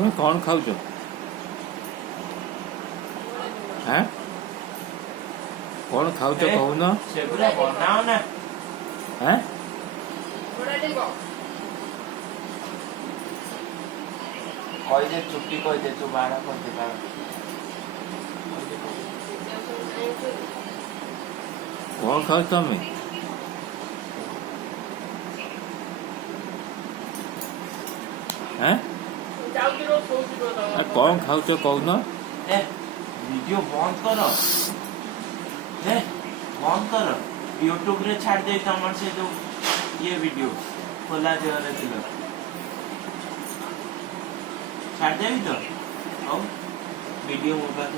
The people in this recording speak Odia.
তুমি କଣ ଖାଉଛ? হ্যাঁ କଣ ଖାଉଛ କହୁନ? ସେଗୁରା ବନାଅ ନା। হ্যাঁ କହିଦେ ଚୁଟି କହିଦେ ତୁ ବାହାର କରିଦେ ତାର। କଣ ଖାଉଛ ତମେ? হ্যাঁ କଣ ଖାଉଛ କହୁନ? ଏ ଭିଡିଓ ବନ୍ଦ କର। ଏ ବନ୍ଦ କର। यूट्यूब रे छाड़ दे तमर से जो ये वीडियो खोला देवरे ছিল छाड़ देबी तो। और वीडियो मोबाइल